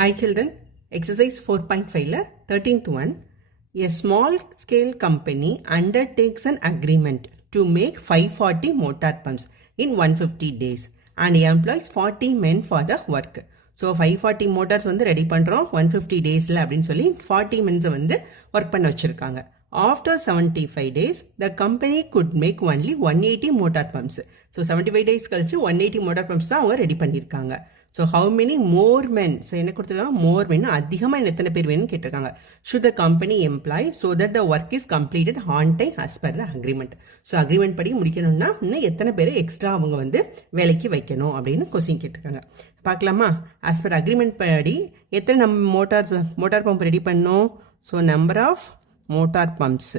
Hi children, exercise 4.5 13th one. A small scale company undertakes an agreement to make 540 motor pumps in 150 days and employs 40 men for the work. So 540 motors வந்து ready பண்ணுறோம் 150 டேஸில் அப்படின்னு சொல்லி 40 மென்ஸை வந்து work பண்ண வச்சுருக்காங்க. After 75 days, the company could make only 180 motor pumps. So 75 days கழிச்சு 180 motor pumps தான் அவங்க ரெடி பண்ணியிருக்காங்க. So how many more men, so என்ன கொடுத்துருக்காங்க, மோர் மென் அதிகமாக என்ன எத்தனை பேர் வேணும்னு கேட்டிருக்காங்க. Should the company employ so that the work is completed on time as per the agreement. So agreement படி முடிக்கணும்னா இன்னும் எத்தனை பேர் எக்ஸ்ட்ரா அவங்க வந்து வேலைக்கு வைக்கணும் அப்படின்னு கொஸ்டின் கேட்டிருக்காங்க. பார்க்கலாமா? ஆஸ் பர் அக்ரிமெண்ட் படி எத்தனை நம்ம மோட்டார் பம்ப் ரெடி பண்ணணும். So number of motor pumps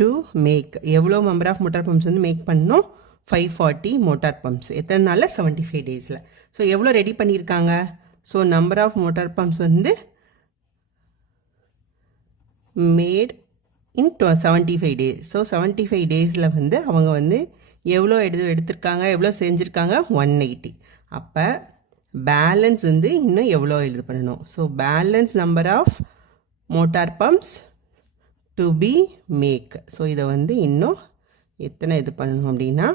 to make, எவ்வளோ நம்பர் ஆஃப் மோட்டார் பம்ப்ஸ் வந்து மேக் பண்ணணும், 540 மோட்டார் பம்ப்ஸ். எத்தனை நாளில், 75 டேஸில். ஸோ எவ்வளோ ரெடி பண்ணியிருக்காங்க. So number of motor pumps வந்து மேட் இன் 75 டேஸ். ஸோ 75 டேஸில் வந்து அவங்க வந்து எவ்வளோ எடுத்திருக்காங்க, எவ்வளோ செஞ்சுருக்காங்க, 180. அப்போ பேலன்ஸ் வந்து இன்னும் எவ்வளோ இது பண்ணணும். So balance number of motor pumps to be make. So இதை வந்து இன்னும் எத்தனை இது பண்ணணும் அப்படின்னா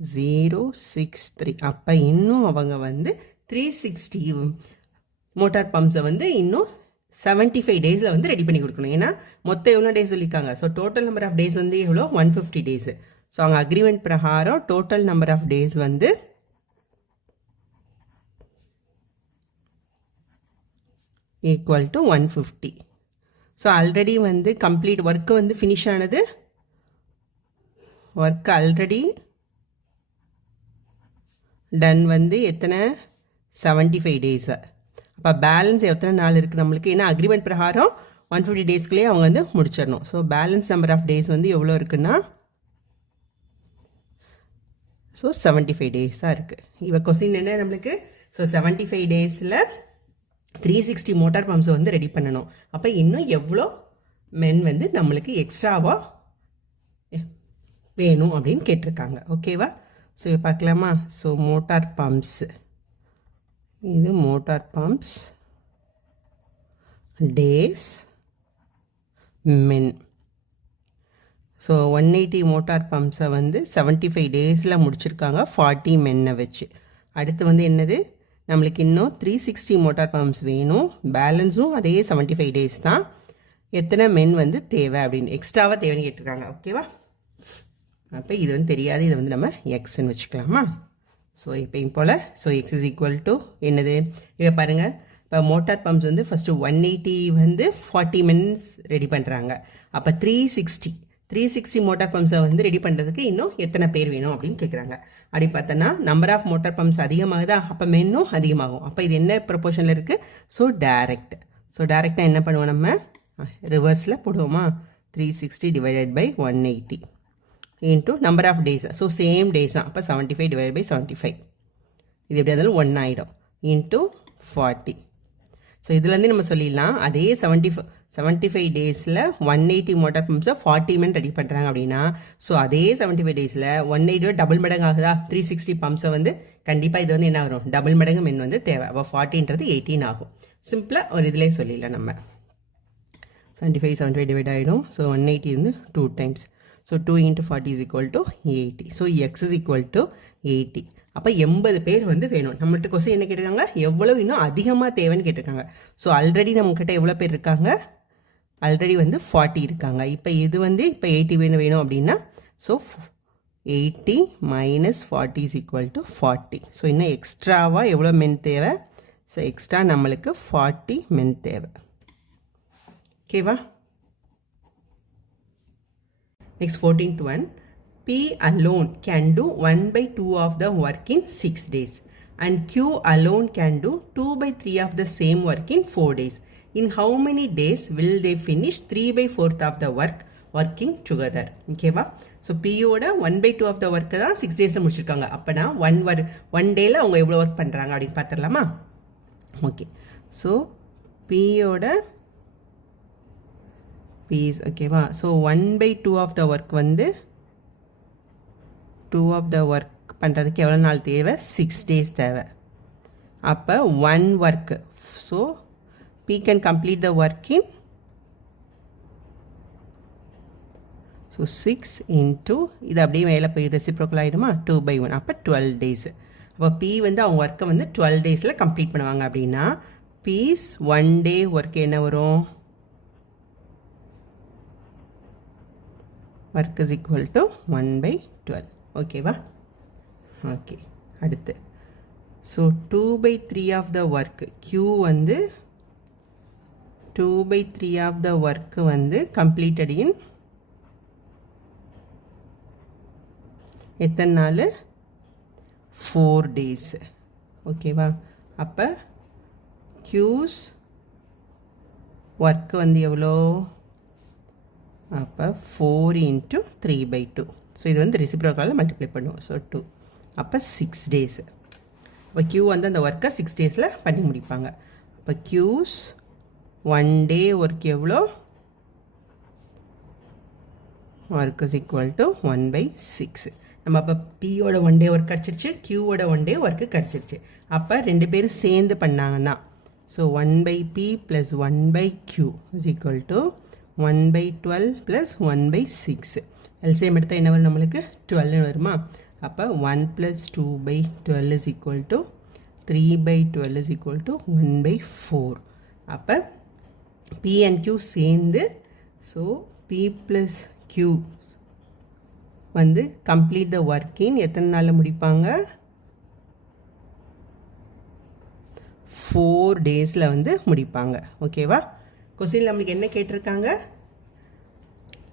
063. அப்போ இன்னும் அவங்க வந்து 360 மோட்டார் பம்ப்ஸை வந்து இன்னும் 75 டேஸில் வந்து ரெடி பண்ணி கொடுக்கணும். ஏன்னா மொத்தம் எவ்வளோ டேஸ் சொல்லியிருக்காங்க. So total number of days வந்து எவ்வளோ, 150 டேஸு. ஸோ அவங்க அக்ரிமெண்ட் பிரகாரம் டோட்டல் நம்பர் ஆஃப் டேஸ் வந்து ஈக்குவல் டு 150. ஸோ ஆல்ரெடி வந்து கம்ப்ளீட் ஒர்க்கு வந்து ஃபினிஷ் ஆனது, ஒர்க் ஆல்ரெடி டன் வந்து எத்தனை, 75 டேஸு. அப்போ பேலன்ஸ் எத்தனை நாள் இருக்குது நம்மளுக்கு, ஏன்னா அக்ரிமெண்ட் பிரகாரம் 150 டேஸ்க்குள்ளேயே அவங்க வந்து முடிச்சிடணும். So balance number of days வந்து எவ்வளோ இருக்குன்னா, ஸோ 75 டேஸ் தான் இருக்குது. இவ கொஸ்டின் என்ன நம்மளுக்கு, ஸோ 75 டேஸில் 360 மோட்டார் பம்ப்ஸை வந்து ரெடி பண்ணணும். அப்போ இன்னும் எவ்வளோ மென் வந்து நம்மளுக்கு எக்ஸ்ட்ராவாக வேணும் அப்படின்னு கேட்டிருக்காங்க. ஓகேவா? ஸோ பார்க்கலாமா? ஸோ மோட்டார் பம்ப்ஸ், இது மோட்டார் பம்ப்ஸ் டேஸ் மென். ஸோ 180 மோட்டார் பம்ப்ஸை வந்து 75 டேஸில் முடிச்சிருக்காங்க 40 மென்னை வச்சு. அடுத்து வந்து என்னது, நம்மளுக்கு இன்னும் 360 மோட்டார் பம்ப்ஸ் வேணும். பேலன்ஸும் அதே 75 டேஸ் தான். எத்தனை மென் வந்து தேவை அப்படின்னு எக்ஸ்ட்ராவாக தேவைன்னு கேட்டிருக்காங்க. ஓகேவா? அப்போ இது வந்து தெரியாது, இதை வந்து நம்ம எக்ஸ்ன்னு வச்சுக்கலாமா? ஸோ இப்போயும் போல், so X is equal to என்னது, இப்போ பாருங்கள், இப்போ மோட்டார் பம்ப்ஸ் வந்து ஃபஸ்ட்டு 180 வந்து 40 மென்ஸ் ரெடி பண்ணுறாங்க. அப்போ 360 மோட்டார் பம்ப்ஸை வந்து ரெடி பண்ணுறதுக்கு இன்னும் எத்தனை பேர் வேணும் அப்படின்னு கேட்குறாங்க. அப்படி பார்த்தோன்னா நம்பர் ஆஃப் மோட்டார் பம்ப்ஸ் அதிகமாகுதா, அப்போ மென்னும் அதிகமாகும். அப்போ இது என்ன ப்ரொபோர்ஷனில் இருக்குது, ஸோ டேரெக்ட். ஸோ டேரெக்டாக என்ன பண்ணுவோம், நம்ம ரிவர்ஸில் போடுவோமா, 360 divided by 180 into number of days. So same days தான். அப்போ 75 டிவைட் பை 75, இது எப்படி இருந்தாலும் 1 ஆகிடும், இன்ட்டு 40. ஸோ இதுலேருந்து நம்ம சொல்லிடலாம், அதே 75 டேஸில் 180 மோட்டார் பம்ப்ஸை 40 மென் ரெடி பண்ணுறாங்க அப்படின்னா, ஸோ அதே 75 டேஸில் 180 டபுள் மடங்கு ஆகுதா, 360 பம்ப்ஸை வந்து கண்டிப்பாக இது வந்து என்ன வரும், டபுள் மடங்கு மென் வந்து தேவை. அப்போ 40ன்றது 18 ஆகும். சிம்பிளாக ஒரு இதிலே சொல்லிடலாம் நம்ம. 75 டிவைட் ஆகிடும். ஸோ 180 வந்து 2 times. So 2 × 40 is equal to 80. So X is equal to 80. அப்போ 80 பேர் வந்து வேணும். நம்மள்கிட்ட கொஸ்டின் என்ன கேட்டிருக்காங்க, எவ்வளோ இன்னும் அதிகமாக தேவைன்னு கேட்டிருக்காங்க. ஸோ ஆல்ரெடி நம்மக்கிட்ட எவ்வளோ பேர் இருக்காங்க, ஆல்ரெடி வந்து 40 இருக்காங்க. இப்போ இது வந்து இப்போ 80 வேணும் அப்படின்னா, so 80 minus 40 is equal to 40. So இன்னும் எக்ஸ்ட்ராவாக எவ்வளோ மென் தேவை, ஸோ எக்ஸ்ட்ரா நம்மளுக்கு 40 மென் தேவை. ஓகேவா? Next 14th one. P alone can do 1/2 of the work in 6 days and Q alone can do 2/3 of the same work in 4 days. In how many days will they finish 3/4 of the work working together? ஓகேவா? So பியோட 1/2 of the work தான் 6 daysல முடிச்சிருக்காங்க. அப்போனா 1 டேயில் அவங்க எவ்வளோ work பண்ணுறாங்க அப்படின்னு பார்த்துடலாமா? ஓகே. ஸோ பியோட பீஸ், ஓகேவா? ஸோ 1/2 ஆஃப் த ஒர்க் வந்து 2 ஆஃப் த ஒர்க் பண்ணுறதுக்கு எவ்வளோ நாள் தேவை? 6 days தேவை. அப்போ 1 work. So P can complete the work in so 6 into இது அப்படியே மேலே போய் ரெசிப்ரோக்கல் ஆகிடுமா 2/1. அப்போ 12 days. அப்போ P வந்து அவங்க ஒர்க்கை வந்து 12 daysல கம்ப்ளீட் பண்ணுவாங்க. அப்படின்னா P's 1 day ஒர்க் என்ன வரும்? Work is equal to 1/12. ஓகேவா? ஓகே, அடுத்து so 2/3 of the work Q வந்து 2/3 ஆஃப் த ஒர்க்கு வந்து கம்ப்ளீட்டட் இன் எத்தனை நாள்? 4 days. ஓகேவா? அப்போ Q's ஒர்க்கு வந்து எவ்வளோ? அப்போ 4 into 3/2. ஸோ இது வந்து ரெசிப்ரோக்கலால் மல்டிப்ளை பண்ணுவோம். ஸோ 2. அப்போ 6 days. அப்போ Q வந்து அந்த ஒர்க்கை 6 daysல பண்ணி முடிப்பாங்க. அப்போ Q's 1 day ஒர்க் எவ்வளோ? Work is equal to 1/6. நம்ம அப்போ Pயோட 1 day ஒர்க் கிடச்சிருச்சு, Qவோட 1 day ஒர்க்கு கிடச்சிருச்சு. அப்போ ரெண்டு பேரும் சேர்ந்து பண்ணாங்கன்னா so 1/P + 1/Q is equal to 1/12 + 1/6. LCM எடுத்தால் என்ன வரும் நம்மளுக்கு? 12 வருமா? அப்போ 1 + 2/12 is equal to 3/12 is equal to 1/4. அப்போ P and Q சேர்ந்து ஸோ P + Q வந்து கம்ப்ளீட் த ஒர்க்கின் எத்தனை நாளில் முடிப்பாங்க? 4 daysல வந்து முடிப்பாங்க. ஓகேவா? கொஸ்டின் நம்மளுக்கு என்ன கேட்டிருக்காங்க?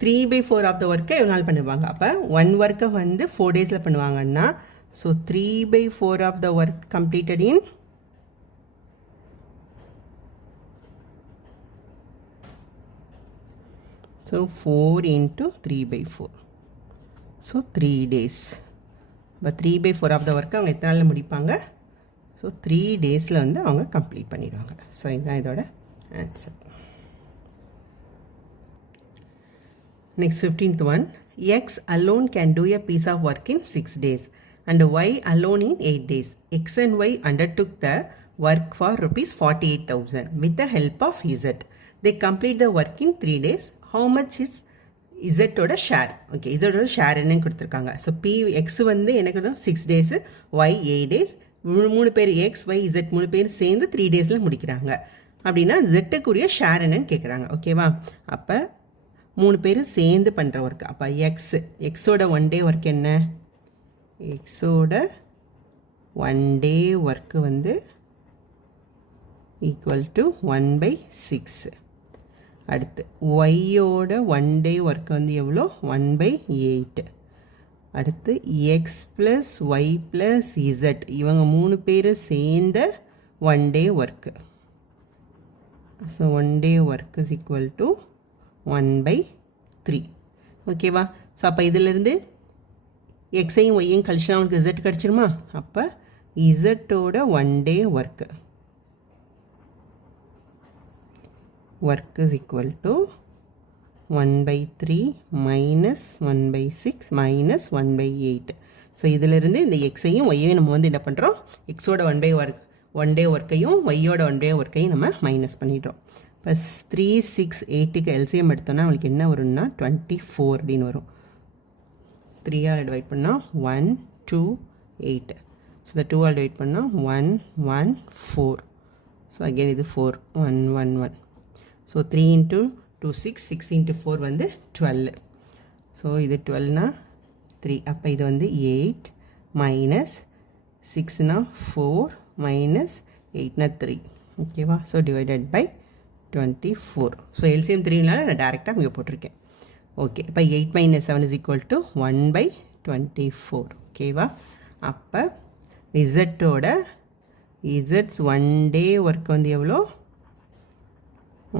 3/4 ஆஃப் த ஒர்க்கை எவ்வளோ நாள் பண்ணுவாங்க? அப்போ 1 ஒர்க்கை வந்து 4 daysல பண்ணுவாங்கன்னா so 3/4 of the work completed in so 4 into 3/4. So 3 days. இப்போ 3/4 ஆஃப் த ஒர்க்கை அவங்க எத்தனை நாளில் முடிப்பாங்க? ஸோ 3 daysல வந்து அவங்க கம்ப்ளீட் பண்ணிடுவாங்க. ஸோ இதுதான் இதோட answer. Next 15th one. X alone can do a piece of work in 6 days and Y alone in 8 days. X and Y undertook the work for rupees 48,000 with the help of Z. They complete the work in 3 days. How much is Z-ஓட share? Okay, Z-ஓட share என்னன்னு கொடுத்துருக்காங்க. So X வந்து எனக்கு 6 days, Y 8 days. 3 பேர் X, Y, Z 3 பேர் சேர்ந்து 3 daysல முடிக்கிறாங்க. அப்படின்னா Z-க்குரிய ஷேர் என்னன்னு கேட்குறாங்க. ஓகேவா? அப்போ 3 பேர் சேர்ந்து பண்ணுற ஒர்க். அப்போ எக்ஸோட 1 day ஒர்க் என்ன? எக்ஸோட 1 day ஒர்க்கு வந்து ஈக்குவல் டு 1/6. அடுத்து ஒய்யோட 1 day ஒர்க்கு வந்து எவ்வளோ? 1/8. அடுத்து X plus Y plus Z இவங்க 3 பேர் சேர்ந்த 1 day work. So 1 day work is equal to 1/3. ஓகேவா? ஸோ அப்போ இதிலிருந்து எக்ஸையும் ஒய்யும் கழிச்சுனா அவங்களுக்கு இசட் கிடச்சிருமா? அப்போ இசட்டோட 1 day work is equal to 1/3 minus 1/6 minus 1/8. So இதிலிருந்து இந்த எக்ஸையும் ஒய்யையும் நம்ம வந்து என்ன பண்ணுறோம்? எக்ஸோட 1 day ஒர்க்கையும் ஒய்யோட 1 day ஒர்க்கையும் நம்ம மைனஸ் பண்ணிட்டோம். இப்போ 3, 6, 8க்கு எல்சிஎம் எடுத்தோன்னா அவங்களுக்கு என்ன வரும்னா 24 அப்படின்னு வரும். 3ஆல் டிவைட் பண்ணால் 1, 2, 8. ஸோ இந்த 2ஆல் டிவைட் பண்ணால் 1, 1, 4. ஸோ அகெயின் இது 4, 1, 1, 1. ஸோ 3 into 2, 6, 6 into 4 வந்து 12. ஸோ இது 12னா 3. அப்போ இது வந்து 8 மைனஸ் 6னா 4 மைனஸ் 8னா 3. ஓகேவா? So divided by 24. So LCM 3னால நான் டேரெக்டாக இங்கே போட்டிருக்கேன். ஓகே, இப்போ 8 minus 7 is equal to 1/24. ஓகேவா? அப்போ இசட்டோட இசட்ஸ் 1 day ஒர்க் வந்து எவ்வளோ?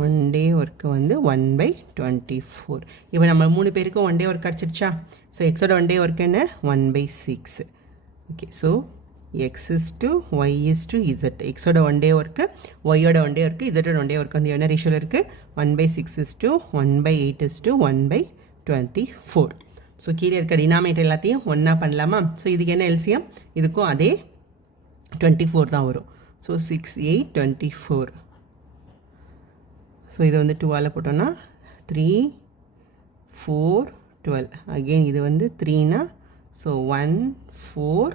1 day ஒர்க்கு வந்து 1/24. இப்போ நம்ம 3 பேருக்கும் 1 day ஒர்க் கிடச்சிருச்சா? ஸோ எக்ஸோட 1 day ஒர்க் என்ன? 1/6. Okay, so X is to Y is to Z. எக்ஸோட 1 day ஒர்க்கு, ஒய்யோட 1 day ஒர்க்கு, இசட்டோட 1 day ஒர்க்கு வந்து என்ன ரேஷியோவில் இருக்குது? 1/6 is to 1/8 is to 1/24. So கீழே இருக்க டினாமினேட்டர் எல்லாத்தையும் ஒன்றா பண்ணலாமா? ஸோ இதுக்கு என்ன எல்சிஎம்? இதுக்கும் அதே 24 தான் வரும். ஸோ 6 8 24. ஸோ இதை வந்து 2ஆல் போட்டோன்னா 3 4 12. அகெயின் இது வந்து 3னா so 1 4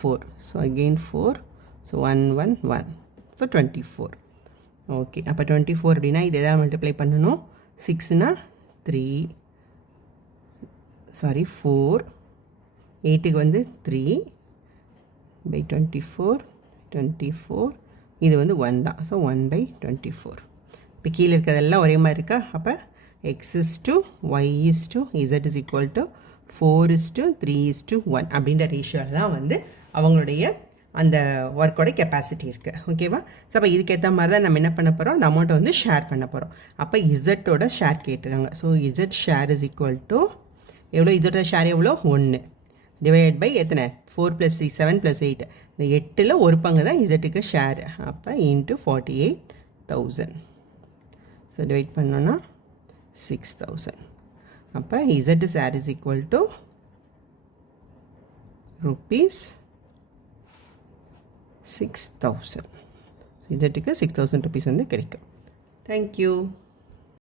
4. So again 4. So 1 1 1. So 24. Okay, அப்போ 24 அப்படின்னா இது எதாவது மல்டிப்ளை பண்ணணும். 6னா 3 சாரி 4. 8க்கு வந்து 3 by 24 24. இது வந்து 1 தான். So 1 by 24. இப்போ கீழே இருக்கிறதெல்லாம் ஒரே மாதிரி இருக்கா? அப்போ x is to y is to z is equal to 4 is to 3 is to 1 அப்படின்ற ரேஷியோவில் தான் வந்து அவங்களுடைய அந்த ஒர்க்கோட கெப்பாசிட்டி இருக்குது. ஓகேவா? ஸோ அப்போ இதுக்கேற்ற மாதிரி தான் நம்ம என்ன பண்ண போகிறோம், அந்த அமௌண்ட்டை வந்து ஷேர் பண்ண போகிறோம். அப்போ இசட்டோட ஷேர் கேட்டுருக்காங்க. So Z share is equal to எவ்வளோ? இசட்டோட ஷேர் எவ்வளோ? 1 டிவைட் பை எத்தனை? 4 + 3 7 + 8. இந்த 8ல் ஒரு பங்கு தான் இசட்டுக்கு ஷேர். அப்போ இன்ட்டு 48,000. ஸோ டிவைட் பண்ணோன்னா 6,000. அப்போ Z share is equal to rupees 6,000. இசட்டுக்கு 6,000 rupees வந்து கிடைக்கும். தேங்க்யூ.